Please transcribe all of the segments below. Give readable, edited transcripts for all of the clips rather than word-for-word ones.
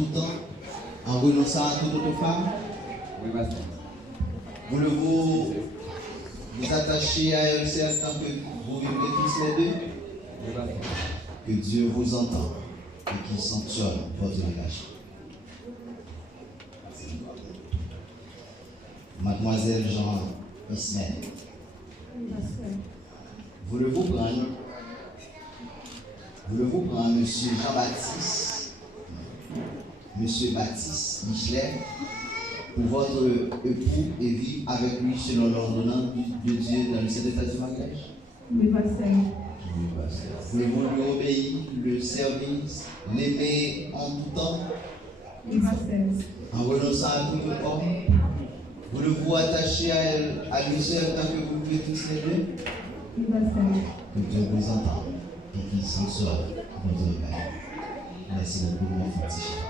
tout temps, en renonçant à toute autre femme. Oui, pasteur. Voulez-vous vous attacher à elle seule tant que vous vivez tous les deux? Oui, pasteur. Que Dieu vous entende et qu'il sanctionne votre engagement. Mademoiselle Jean Ismaël, voulez-vous prendre Monsieur Jean-Baptiste, Monsieur Baptiste Michelet, pour votre époux et vivre avec lui selon l'ordonnance de Dieu dans le cet état du mariage? Oui, pasteur. Voulez-vous lui obéir, le servir, l'aimer en tout temps? Oui, pasteur. En renonçant à tout le corps? Voulez-vous attacher à elle, à lui seul tant que vous vivez tous les deux? Oui, pasteur. Que Dieu vous entende et qu'il sanctionne votre mère. Merci beaucoup, mon petit cher.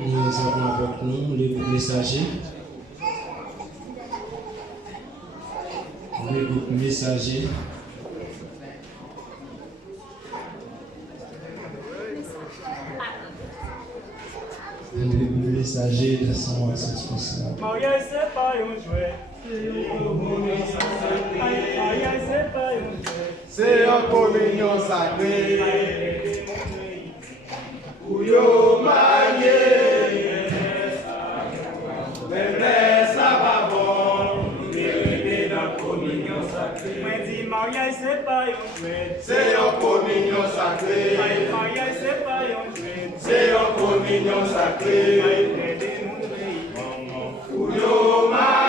Nous avons avec nous le groupe messager. Le groupe messager. Le groupe messager de son responsable. Mariage, c'est pas un jouet. Mariage, c'est pas un jouet. C'est un communion sacré. Où yo marié. Mais laisse la babonne. Vérité dans la communion sacrée. Mais dis mariage, c'est pas un jouet. C'est un communion sacré. Mariage, c'est pas un jouet. C'est un communion sacré. Où yo marié.